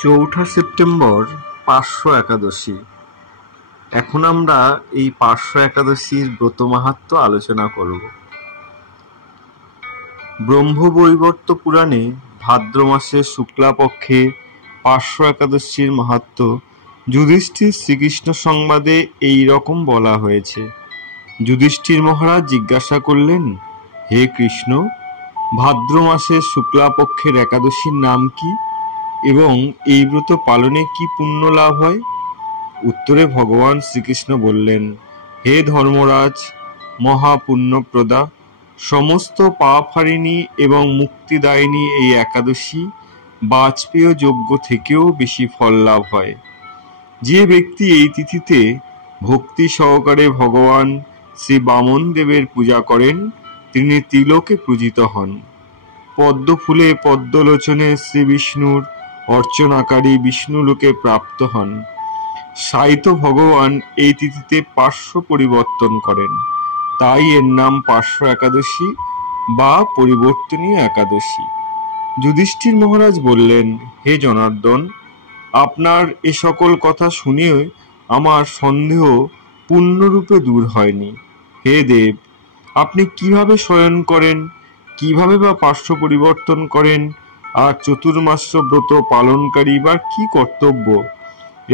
চৌঠা সেপ্টেম্বর পার্শ্ব একাদশী। এখন আমরা এই পার্শ্ব একাদশীর ব্রত মাহাত্ম্য আলোচনা করব। ব্রহ্মবৈবর্ত পুরাণে ভাদ্র মাসের শুক্লাপক্ষে পার্শ্ব একাদশীর মাহাত্ম্য যুধিষ্ঠির শ্রীকৃষ্ণ সংবাদে এই রকম বলা হয়েছে। যুধিষ্ঠির মহারাজ জিজ্ঞাসা করলেন, হে কৃষ্ণ, ভাদ্র মাসের শুক্লাপক্ষের একাদশীর নাম কি এবং এই ব্রত পালনে কি পুণ্য লাভ হয়? উত্তরে ভগবান শ্রীকৃষ্ণ বললেন, হে ধর্মরাজ, মহাপুণ্যপ্রদা, সমস্ত পাপহারিণী এবং মুক্তিদায়িনী এই একাদশী বাজপেয় যজ্ঞ থেকেও বেশি ফল লাভ হয়। যে ব্যক্তি এই তিথিতে ভক্তি সহকারে ভগবান শ্রী বামন দেবের পূজা করেন, তিনি ত্রিলোকে পূজিত হন। পদ্ম ফুলে পদ্মলোচনে শ্রী বিষ্ণুর অর্চনাকারী বিষ্ণুলোকে প্রাপ্ত হন। সাইত ভগবান এই তিথিতে পার্শ্ব পরিবর্তন করেন, তাই এর নাম পার্শ্ব একাদশী বা পরিবর্তনীয় একাদশী। যুধিষ্ঠির মহারাজ বললেন, হে জনার্দন, আপনার এ সকল কথা শুনে আমার সন্দেহ পূর্ণরূপে দূর হয়নি। হে দেব, আপনি কিভাবে শয়ন করেন, কিভাবে বা পার্শ্ব পরিবর্তন করেন, আর চতুর্মাস্য ব্রত পালনকারী বা কি কর্তব্য,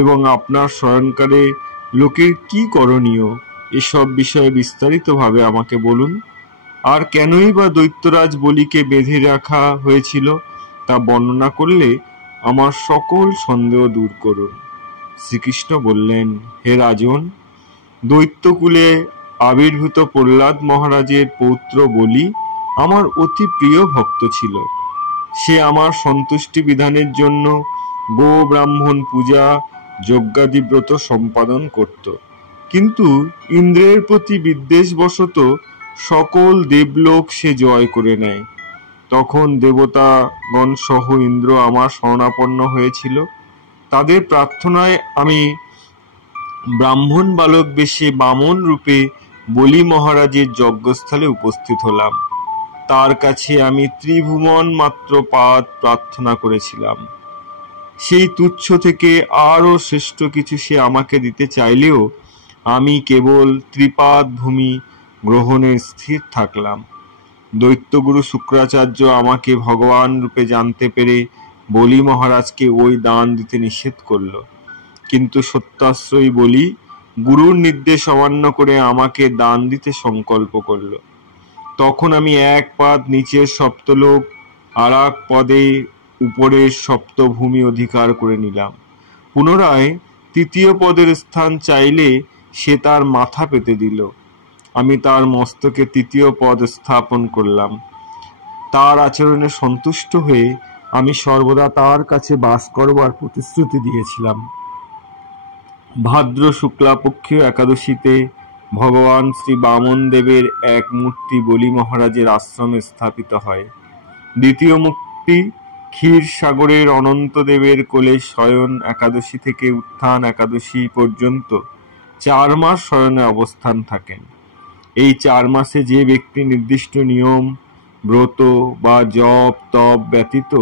এবং আপনার শয়নকালে লোকের কি করণীয়, এসব বিষয়ে বিস্তারিতভাবে আমাকে বলুন। আর কেনই বা দৈত্যরাজ বলিকে বেঁধে রাখা হয়েছিল, তা বর্ণনা করলে আমার সকল সন্দেহ দূর করুন। শ্রীকৃষ্ণ বললেন, হে রাজন, দৈত্যকুলে আবির্ভূত প্রহ্লাদ মহারাজের পৌত্র বলি আমার অতি প্রিয় ভক্ত ছিল। সে আমার সন্তুষ্টি বিধানের জন্য গো ব্রাহ্মণ পূজা যজ্ঞাদি ব্রত সম্পাদন করত, কিন্তু ইন্দ্রের প্রতি বিদ্বেষবশত সকল দেবলোক সে জয় করে নেয়। তখন দেবতাগণ সহ ইন্দ্র আমার শরণাপন্ন হয়েছিল। তাদের প্রার্থনায় আমি ব্রাহ্মণ বালক বেশে বামন রূপে বলি মহারাজের যজ্ঞস্থলে উপস্থিত হলাম। তার কাছে আমি ত্রিভুবন মাত্র পাদ প্রার্থনা করেছিলাম। সেই তুচ্ছ থেকে আরও শ্রেষ্ঠ কিছু সে আমাকে দিতে চাইলেও আমি কেবল ত্রিপাদ ভূমি গ্রহণে স্থির থাকলাম। দৈত্যগুরু শুক্রাচার্য আমাকে ভগবান রূপে জানতে পেরে বলি মহারাজকে ওই দান দিতে নিষেধ করল, কিন্তু সত্যাশ্রয়ী বলি গুরুর নির্দেশ অমান্য করে আমাকে দান দিতে সংকল্প করল। তখন আমি এক পাদ নিচের সপ্তলোক আর এক পদে উপরের সপ্তভূমি অধিকার করে নিলাম। পুনরায় তৃতীয় পদের স্থান চাইলে সে তার মাথা পেতে দিল। আমি তার মস্তকে তৃতীয় পদ স্থাপন করলাম। তার আচরণে সন্তুষ্ট হয়ে আমি সর্বদা তার কাছে বাস করবার প্রতিশ্রুতি দিয়েছিলাম। ভাদ্র শুক্লাপক্ষীয় একাদশীতে ভগবান শ্রী বামন দেবের এক মূর্তি বলি মহারাজের আশ্রমে স্থাপিত হয়। দ্বিতীয় মূর্তি ক্ষীর সাগরের অনন্ত দেবের কোলে শয়ন একাদশী থেকে উত্থান একাদশী পর্যন্ত 4 মাস শয়নে অবস্থান থাকেন। এই 4 মাসে যে ব্যক্তি নির্দিষ্ট নিয়ম, ব্রত বা জপ তপ ব্যতীত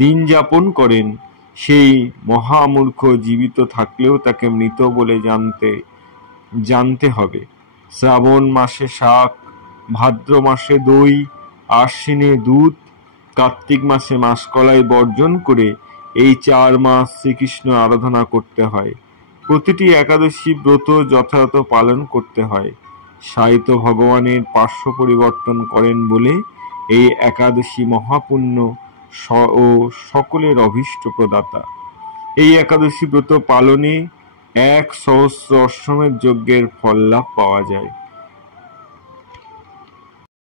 দিন যাপন করেন, সেই মহামূর্খ জীবিত থাকলেও তাকে মৃত বলে জানতে হবে। শ্রাবণ মাসে শাক, ভাদ্র মাসে দই, আশ্বিনে দুধ, কার্তিক মাসে মাসকলাই বর্জন করে এই 4 মাস শ্রীকৃষ্ণ আরাধনা করতে হয়। প্রতিটি একাদশী ব্রত যথাযথ পালন করতে হয়। সাইত ভগবানের পার্শ্ব পরিবর্তন করেন বলে এই একাদশী মহাপুণ্য ও সকলের অভীষ্ট প্রদাতা। এই একাদশী ব্রত পালনে 1 সহস্র অশ্বমেধ যজ্ঞের ফল লাভ পাওয়া যায়।